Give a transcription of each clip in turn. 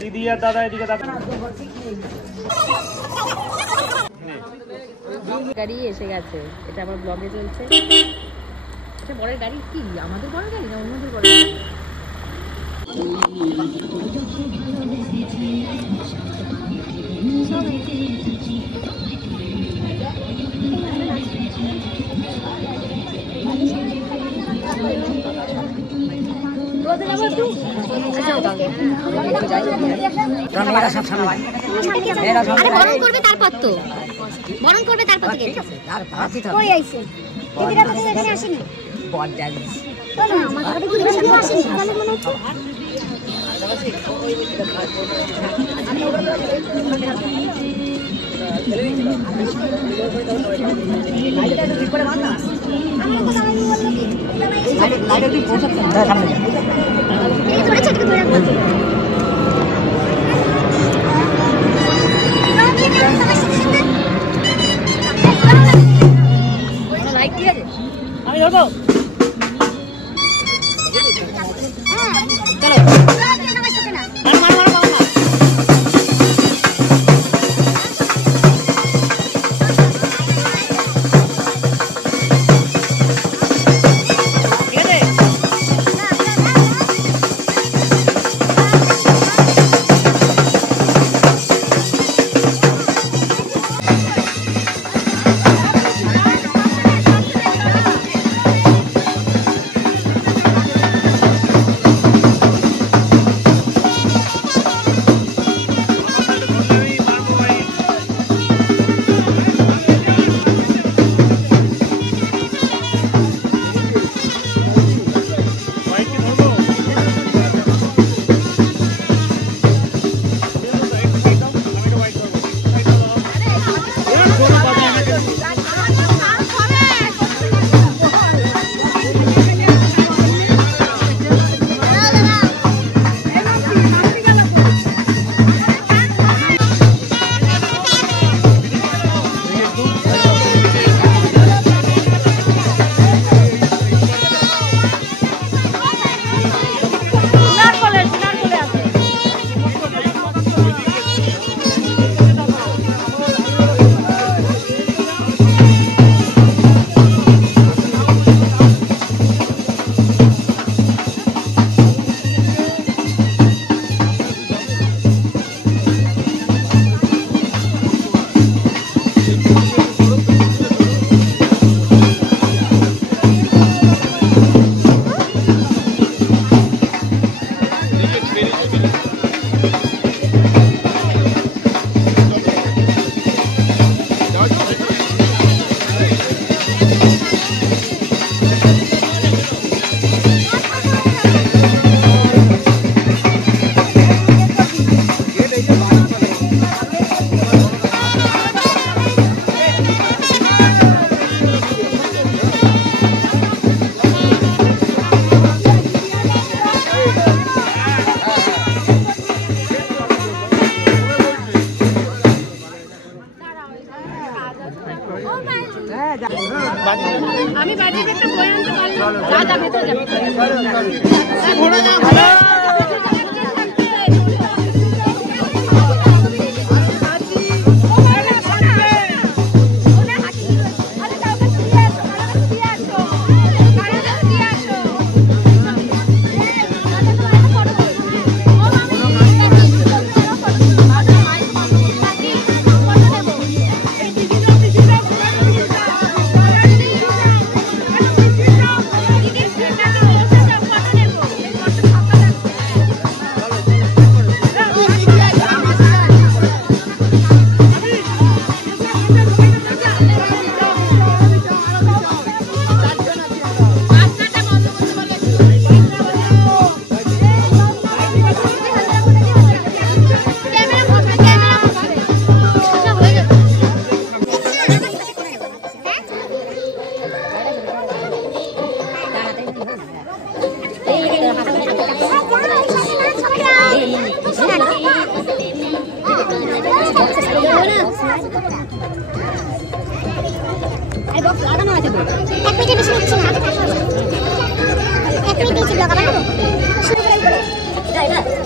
দিদি আর দাদা এদিকে গাড়ি এসে গেছে, এটা আমার ব্লগে চলছে। এটা বড় গাড়ি কি আমাদের বড় গাড়ি না অন্যদের বড় গাড়ি? বরণ করবে তারপর তো বরণ করবে তারপর আসেনি আমি ধরবো। আমি বাড়িতে একটা বই আনতে পারলাম। যা যা ভেতরে যা। Oh,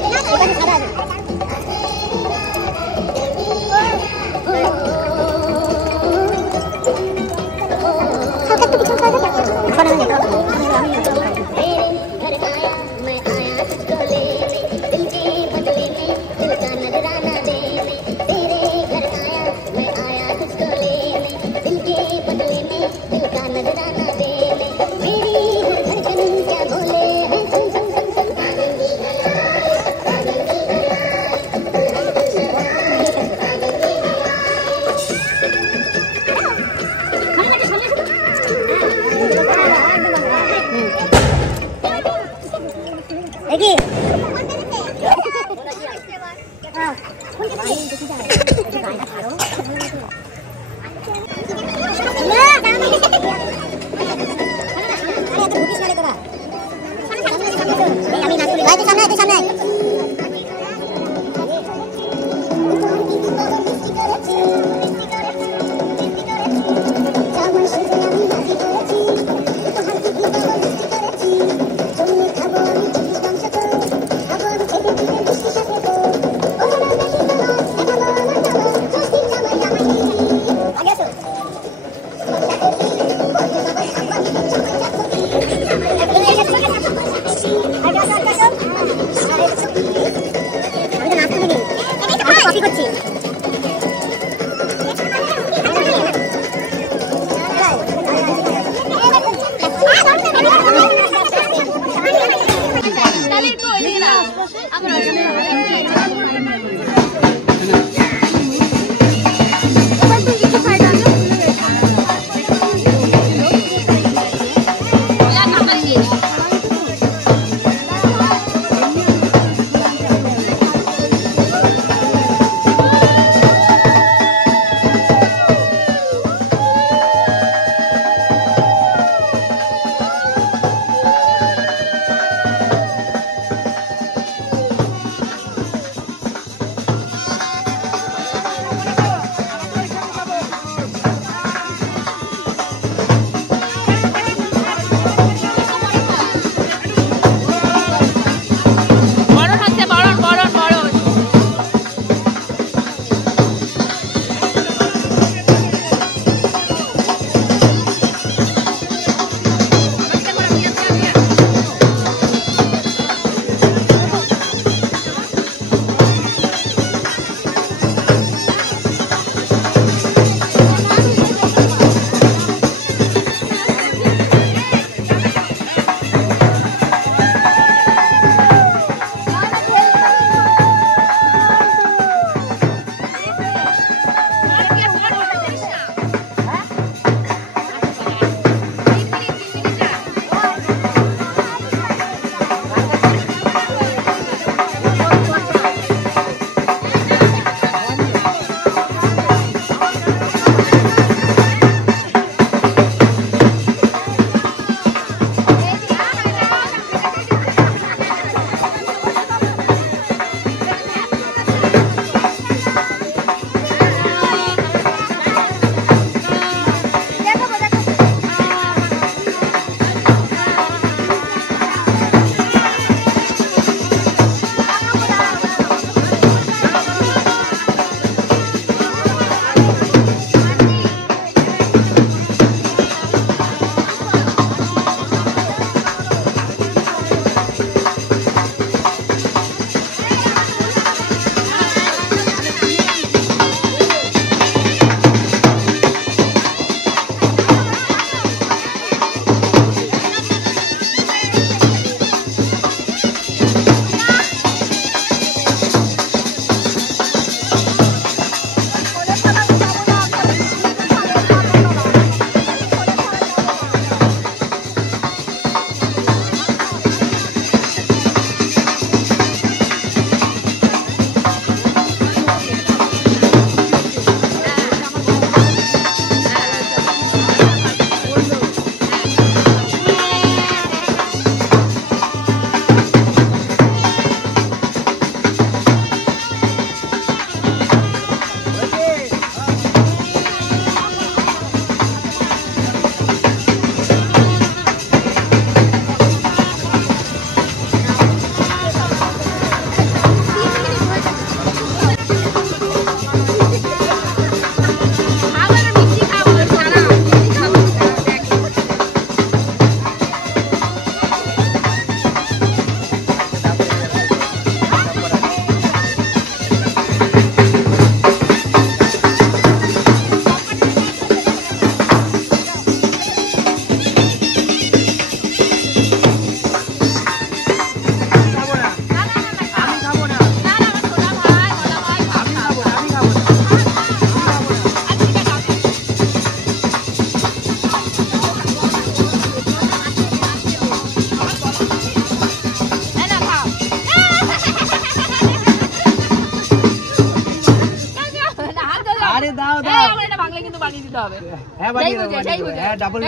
হবে। হ্যাঁ বানিয়ে দেবো, হ্যাঁ ডাবল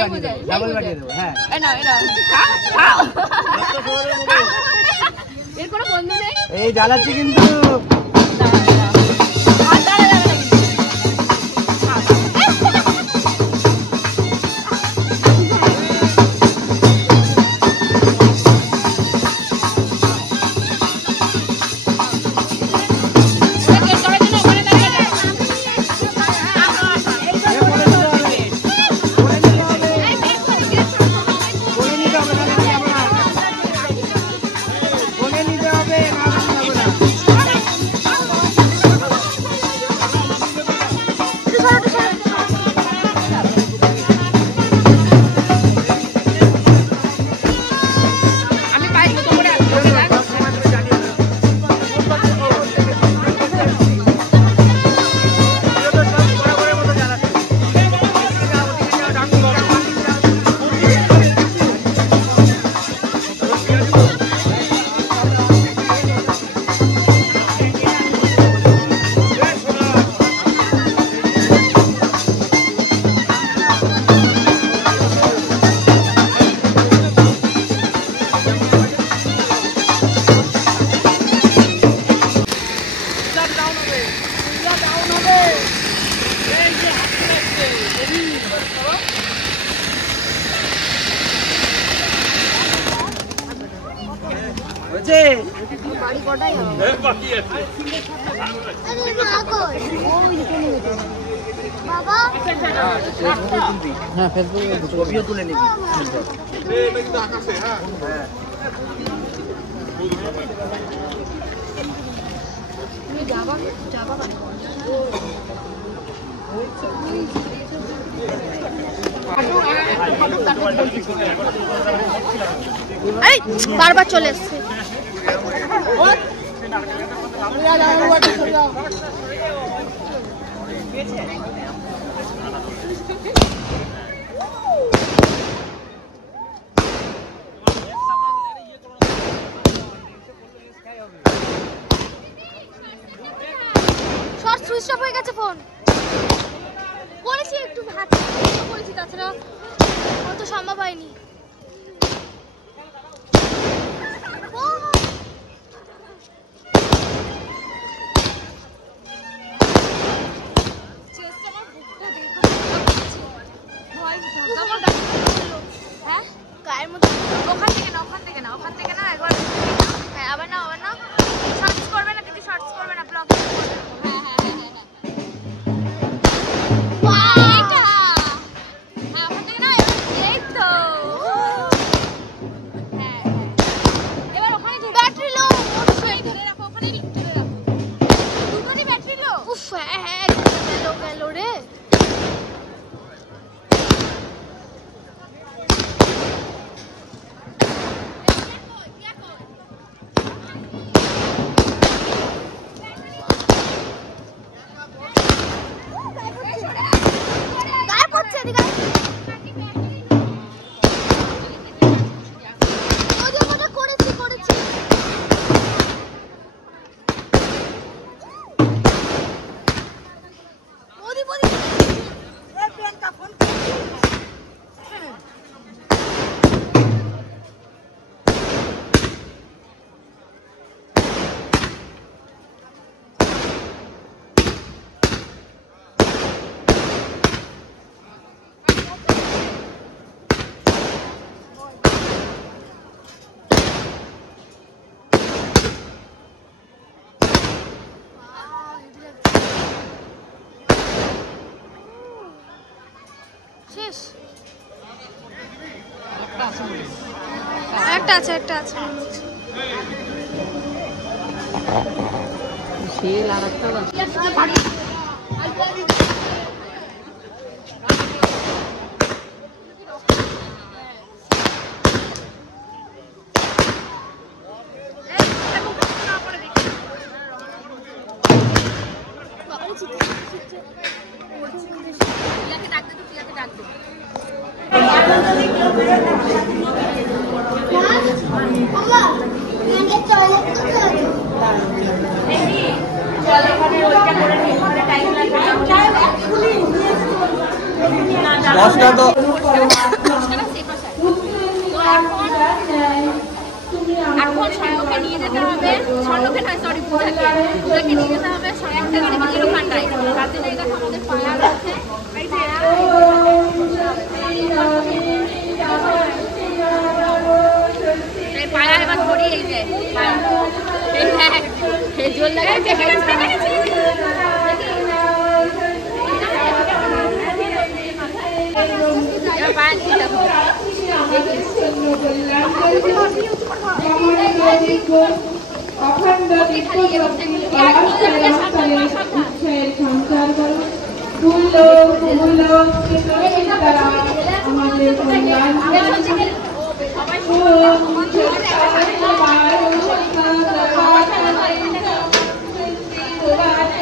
বানিয়ে দেবো, হ্যাঁ এই নাও খাও। এর কোনো বন্ধু নেই। এই জ্বালাচ্ছি কিন্তু। হ্যাঁ ফেসবুকে ছবিও তুলে নিবি। বারবার চলে এসছে। সুইচ অফ হয়ে গেছে ফোন। করেছি একটু হাত করেছি, তাছাড়া অত সম্ভব হয়নি। গায়ের মধ্যে ওখান থেকে না একবার। হ্যাঁ আবার না সার্চ করবে না, কিছু সার্চ করবে না, ব্লগ শেষ। একটা আছে শেল আর একটা এটা তো এখন স্বর্ণকে নিয়ে যেতে হবে, স্বর্ণকে নয় সরি পূজাকে নিয়ে যেতে হবে 1.5 টাকার বিকের ওখানটায়। তাতে জায়গা আমাদের পায়ার আছে, পায়া এবার ধরি এই যে জল লাগাই দেখে গেছে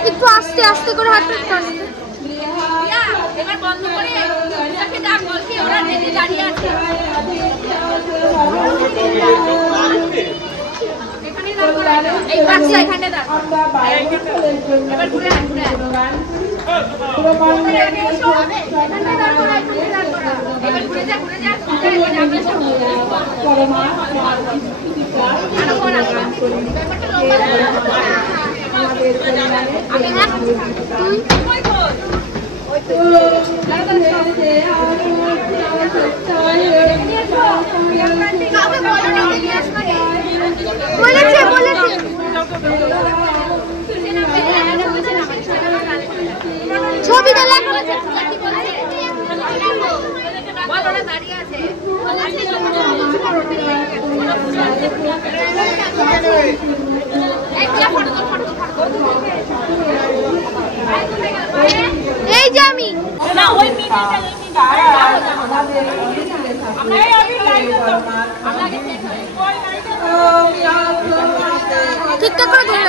একটু আস্তে আস্তে করে হাঁটতে আস্তে এবার বন্ধ করে পূজাকে ডাক বলছি ওরা রেডি দাঁড়িয়ে আছে এই পাশে এখানে দাঁড় এবার ঘুরে এবার ঘুরে যা ছবি দাঁড়িয়ে আছে এই যে আমি না ওই ঠিকঠাক করে ধরে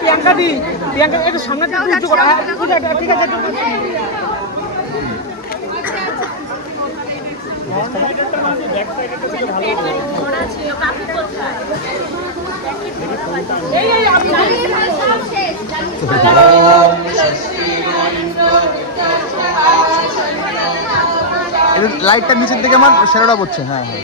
প্রিয়াঙ্কা দি প্রিয়াঙ্কা একটু সামনে ঠিক আছে লাইটটা নিচের দিকে আমার শ্যাডোটা পড়ছে। হ্যাঁ হ্যাঁ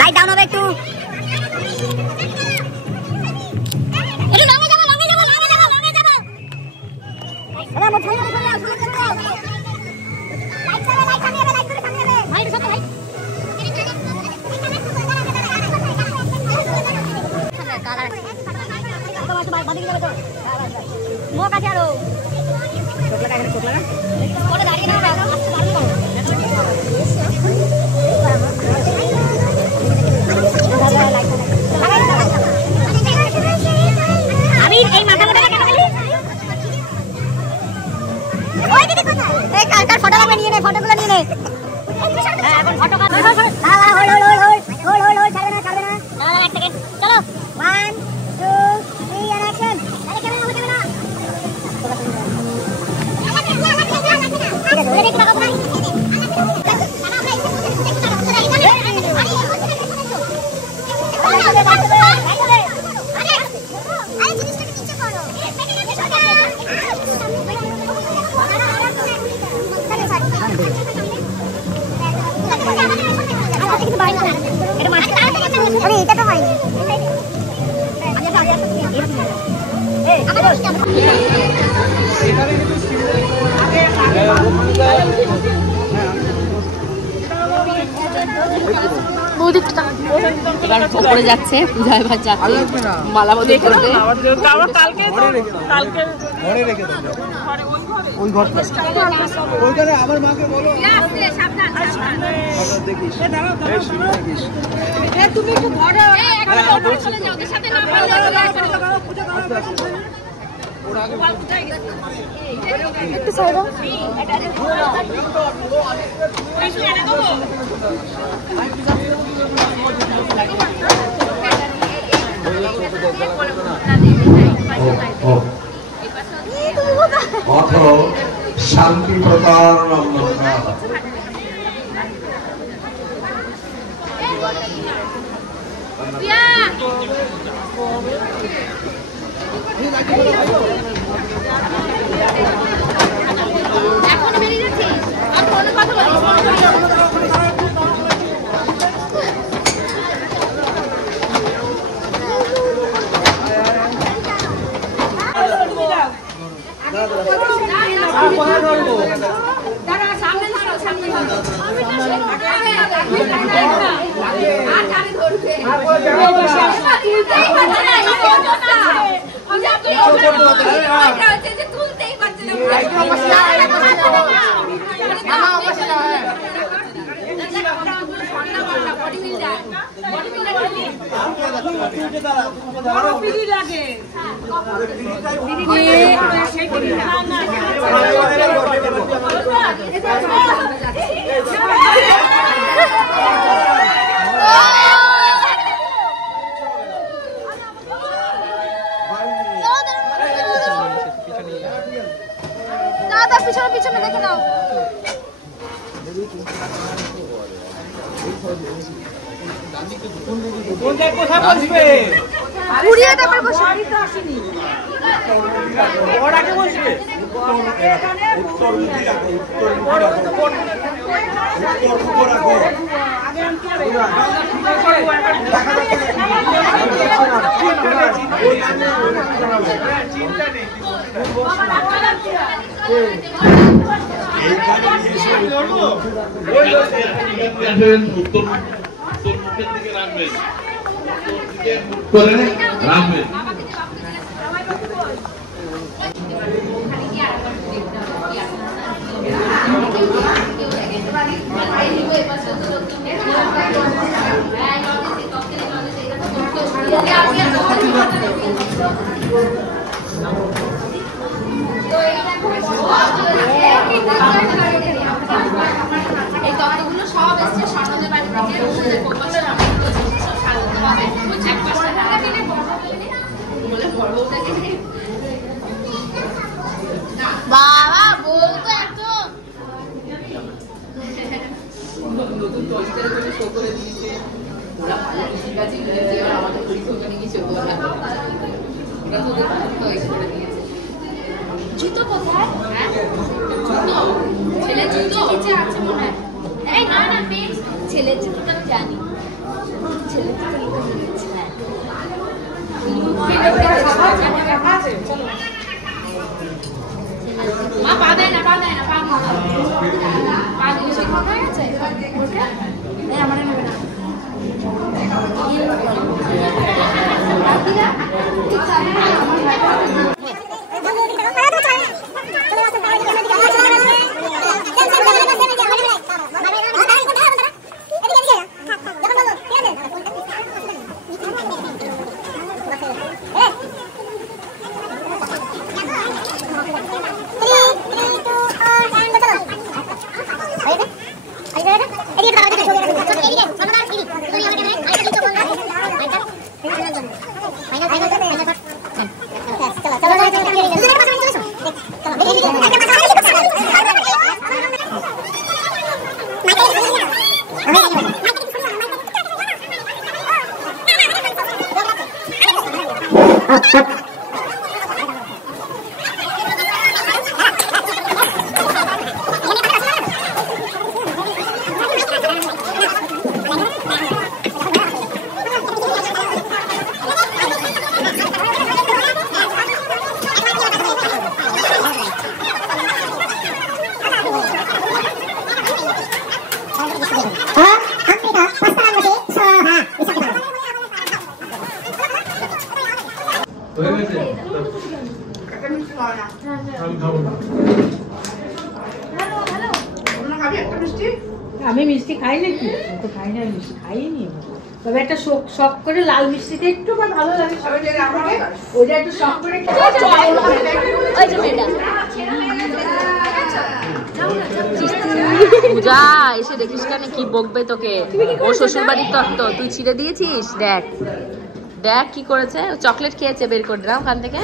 রাইট ডাউন হবে একটু। উপরে যাচ্ছে পূজা এবার যাচ্ছে মালা বদল করতে। তুমি একটু ধরো ওদের সাথে না একটু সাইড অথ শান্তি প্রকার এখন বেরিয়ে যাচ্ছি আর ফোনে কথা বলি। পিছনে পিছনে দেখে নাও। কোথায় বসবে? ঘুরিয়ে তারপর বসে। ওর আগে বসবে। উত্তরমুখের দিকে রাখবেন, করে রাখবেন। এই তত্ত্বগুলো সব এসছে স্বর্ণদের বাড়ি থেকে বাবা বলতো এত নতুন টলস্টারে করে শো করে দিয়েছে ওরা ভালো ঠিক আছে আমাদের পরীক্ষা নিয়ে শো করে ওরা তোদের চয়েস করে দিয়েছে। জুতো কোথায়? জুতো ছেলের জুতো নিচে আছে মনে হয়। এই না না পেন্স ছেলের জুতোটা আমি জানি। আমি মিষ্টি খাই নাকি? তো খাই না, মিষ্টি খাইনি। তবে একটা শখ করে লাল মিষ্টিটা একটু ভালো লাগে, ওটা একটু শখ করে যা এসে দেখিস কেন কি বকবে তোকে। ও শ্বশুর বাড়ির তত্ত্ব তুই ছিঁড়ে দিয়েছিস। দেখ দেখ কি করেছে, চকলেট খেয়েছে, বের করে দাও ওখান থেকে।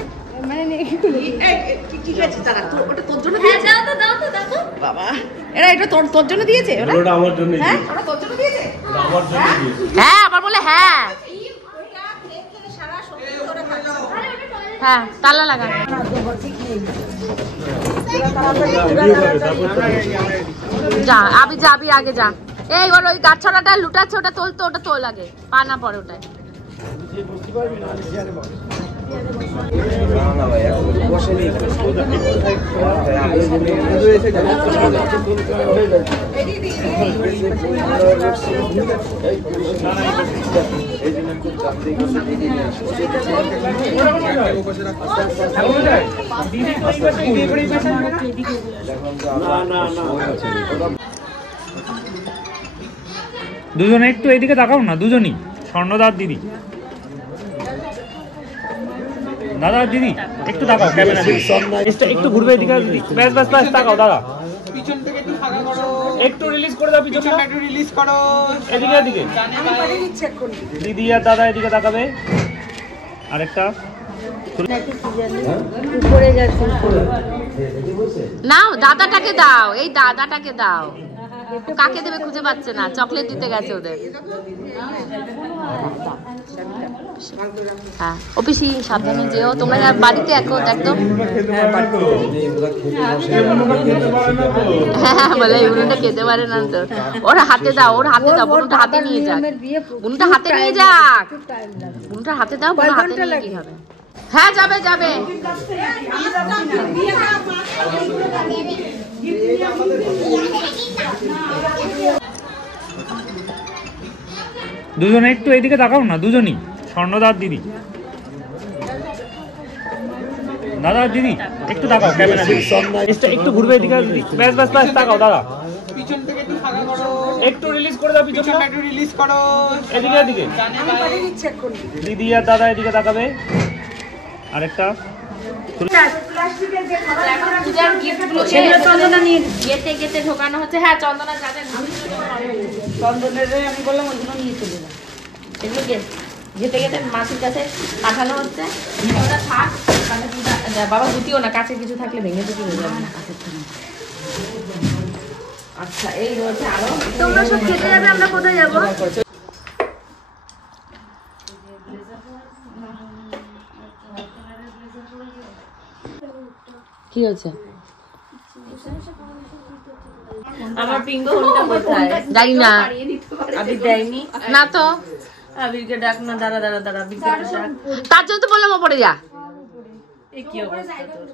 হ্যাঁ আবার বলে হ্যাঁ হ্যাঁ তালা লাগা। যা আবি যাবি আগে যা। এই ওর ওই গাছ ছড়াটা লুটাচ্ছে, ওটা তোলতো, ওটা তোল আগে, পা না পড়ে ওটায়। দুজনে একটু এইদিকে তাকাও না, দুজনই। স্বর্ণদার দিদি, দাদা দিদি একটু তাকাও ক্যামেরা দিকে, একটু ঘুরবে এদিকে দিদি। ব্যাস ব্যাস ব্যাস তাকাও দাদা, পিছন থেকে একটু ফাঁকা করো, একটু রিলিজ করে দাও পিছনটা, একটু রিলিজ করো। এদিকে এদিকে দিদি আর দাদা এদিকে তাকাবে। আরেকটা নাও, দাদাটাকে দাও, এই দাদাটাকে দাও। কাকে দেবে খুঁজে পাচ্ছে না, চকলেট দিতে গেছে ওদের। হ্যাঁ ও পিসি সাবধানে যেও তোমরা, বাড়িতে একদম হ্যাঁ বলে উনুনটা খেতে পারে না তো। ওর হাতে দাও, ওর হাতে দাও, উনুনটা হাতে নিয়ে যাক, উনুনটা হাতে নিয়ে যাক, উনুনটা হাতে দাও, বুনু হাতে নিয়ে কি হবে। হ্যাঁ যাবে যাবে। দুজনে একটু এইদিকে তাকাও না, দুজনই। স্বর্ণদার দিদি, দাদা দিদি একটু তাকাও ক্যামেরা দিকে, একটু ঘুরবে এদিকে দিদি। ব্যাস ব্যাস ব্যাস তাকাও দাদা, পিছন থেকে একটু ফাঁকা করো, একটু রিলিজ করে দাও পিছনটা, একটু রিলিজ করো। এদিকে এদিকে দিদি আর দাদা এদিকে তাকাবে। আরেকটা চন্দনা নিয়ে গেতে গেতে ঢোকানো হচ্ছে। হ্যাঁ চন্দনা যাদের চন্দনের আমি বললাম ওইগুলো নিয়ে চলে যাও, এগুলো গেতে গেতে মাসির কাছে পাঠানো হচ্ছে। ওটা থাক, বাবা গুটিও না, কাছে কিছু থাকলে ভেঙে চুটি হয়ে যাবে না। আচ্ছা এই রয়েছে আরো। তোমরা সব খেতে যাবে, আমরা কোথায় যাবো? কি হয়েছে? আমার পিঙ্গো ফোনটা কোথায় জানি না, আবির দেয়নি না তো। আবিরকে ডাক না, দাঁড়া দাঁড়া দাঁড়া, আবিরকে ডাক। তার জন্য তো বললাম ওপরে যা। এই কি অবস্থা তোর?